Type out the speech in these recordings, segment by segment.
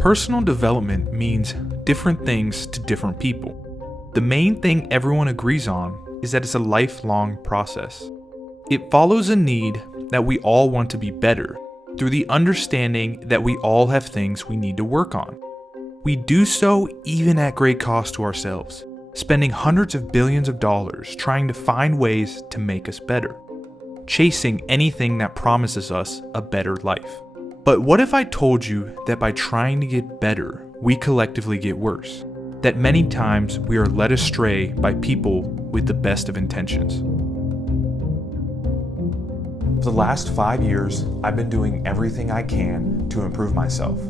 Personal development means different things to different people. The main thing everyone agrees on is that it's a lifelong process. It follows a need that we all want to be better through the understanding that we all have things we need to work on. We do so even at great cost to ourselves, spending hundreds of billions of dollars trying to find ways to make us better, chasing anything that promises us a better life. But what if I told you that by trying to get better, we collectively get worse? That many times we are led astray by people with the best of intentions. For the last 5 years, I've been doing everything I can to improve myself.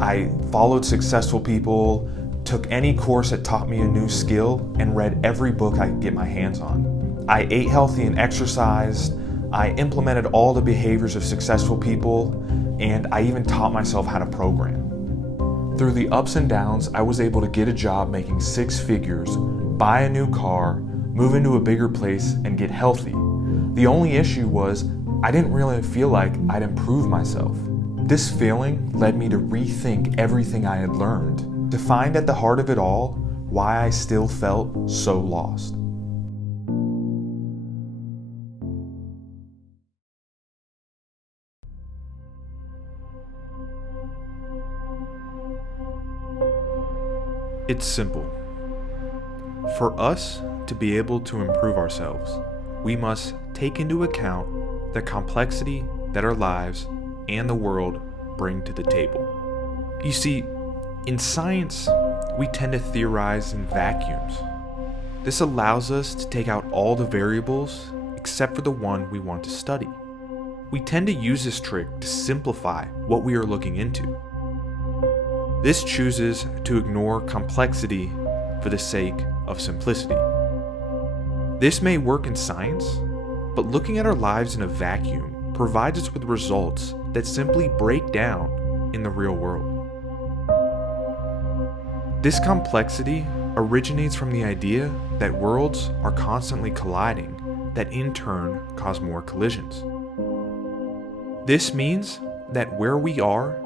I followed successful people, took any course that taught me a new skill, and read every book I could get my hands on. I ate healthy and exercised. I implemented all the behaviors of successful people, and I even taught myself how to program. Through the ups and downs, I was able to get a job making 6 figures, buy a new car, move into a bigger place, and get healthy. The only issue was I didn't really feel like I'd improved myself. This feeling led me to rethink everything I had learned, to find at the heart of it all why I still felt so lost. It's simple. For us to be able to improve ourselves, we must take into account the complexity that our lives and the world bring to the table. You see, in science, we tend to theorize in vacuums. This allows us to take out all the variables except for the one we want to study. We tend to use this trick to simplify what we are looking into. This chooses to ignore complexity for the sake of simplicity. This may work in science, but looking at our lives in a vacuum provides us with results that simply break down in the real world. This complexity originates from the idea that worlds are constantly colliding, that in turn cause more collisions. This means that where we are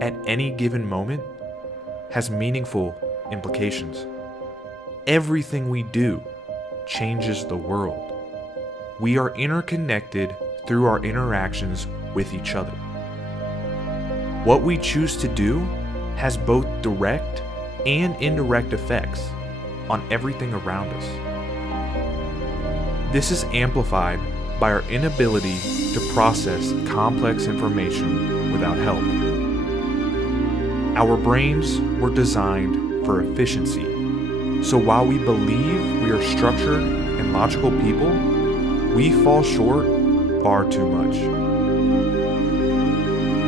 at any given moment has meaningful implications. Everything we do changes the world. We are interconnected through our interactions with each other. What we choose to do has both direct and indirect effects on everything around us. This is amplified by our inability to process complex information without help. Our brains were designed for efficiency, so while we believe we are structured and logical people, we fall short far too much.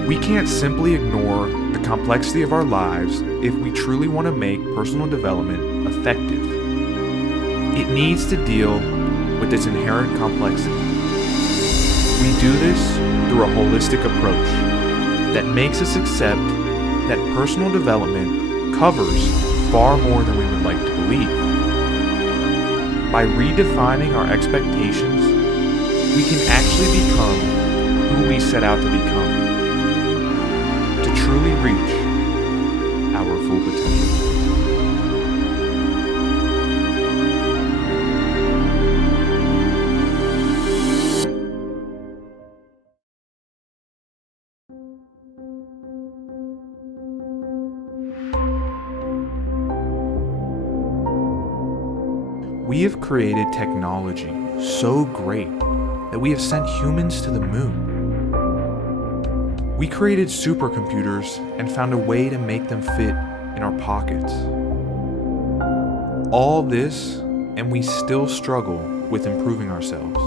We can't simply ignore the complexity of our lives if we truly want to make personal development effective. It needs to deal with its inherent complexity. We do this through a holistic approach that makes us accept that personal development covers far more than we would like to believe. By redefining our expectations, we can actually become who we set out to become, to truly reach our full potential. We have created technology so great that we have sent humans to the moon. We created supercomputers and found a way to make them fit in our pockets. All this, and we still struggle with improving ourselves.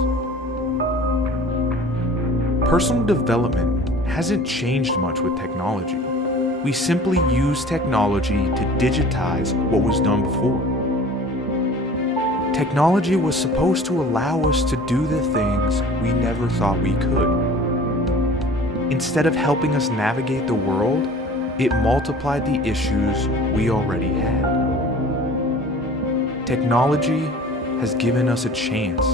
Personal development hasn't changed much with technology. We simply use technology to digitize what was done before. Technology was supposed to allow us to do the things we never thought we could. Instead of helping us navigate the world, it multiplied the issues we already had. Technology has given us a chance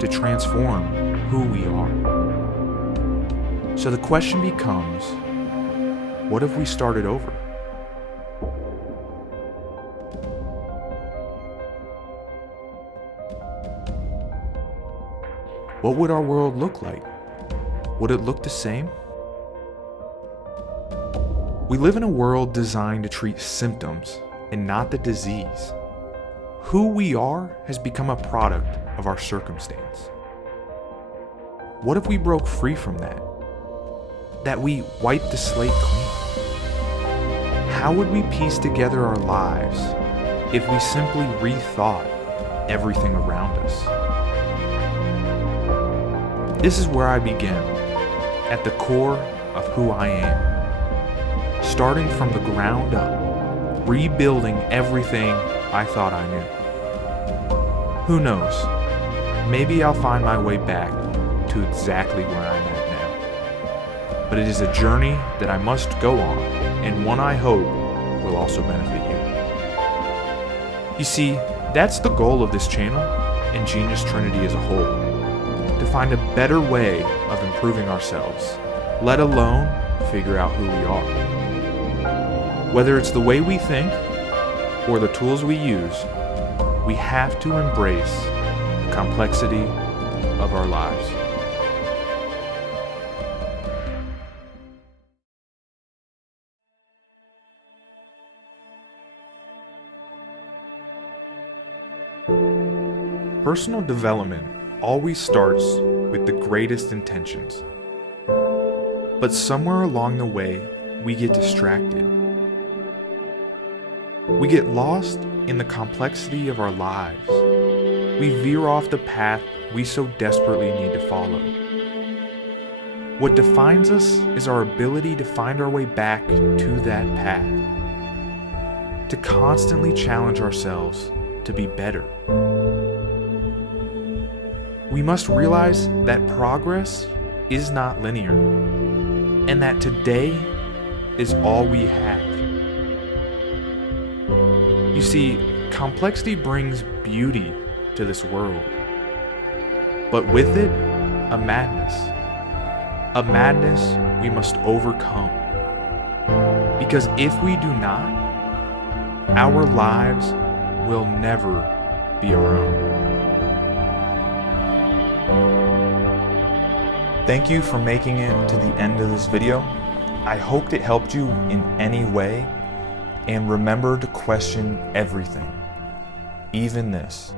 to transform who we are. So the question becomes, what if we started over? what would our world look like? Would it look the same? We live in a world designed to treat symptoms and not the disease. Who we are has become a product of our circumstance. What if we broke free from that? That we wiped the slate clean? How would we piece together our lives if we simply rethought everything around us? This is where I begin, at the core of who I am. Starting from the ground up, rebuilding everything I thought I knew. Who knows? Maybe I'll find my way back to exactly where I'm at now. But it is a journey that I must go on, and one I hope will also benefit you. You see, that's the goal of this channel and Genius Trinity as a whole. To find a better way of improving ourselves, let alone figure out who we are. Whether it's the way we think or the tools we use, we have to embrace the complexity of our lives. Personal development always starts with the greatest intentions. But somewhere along the way, we get distracted. We get lost in the complexity of our lives. We veer off the path we so desperately need to follow. What defines us is our ability to find our way back to that path, to constantly challenge ourselves to be better. We must realize that progress is not linear, and that today is all we have. You see, complexity brings beauty to this world, but with it, a madness. A madness we must overcome. Because if we do not, our lives will never be our own. Thank you for making it to the end of this video. I hoped it helped you in any way, and remember to question everything, even this.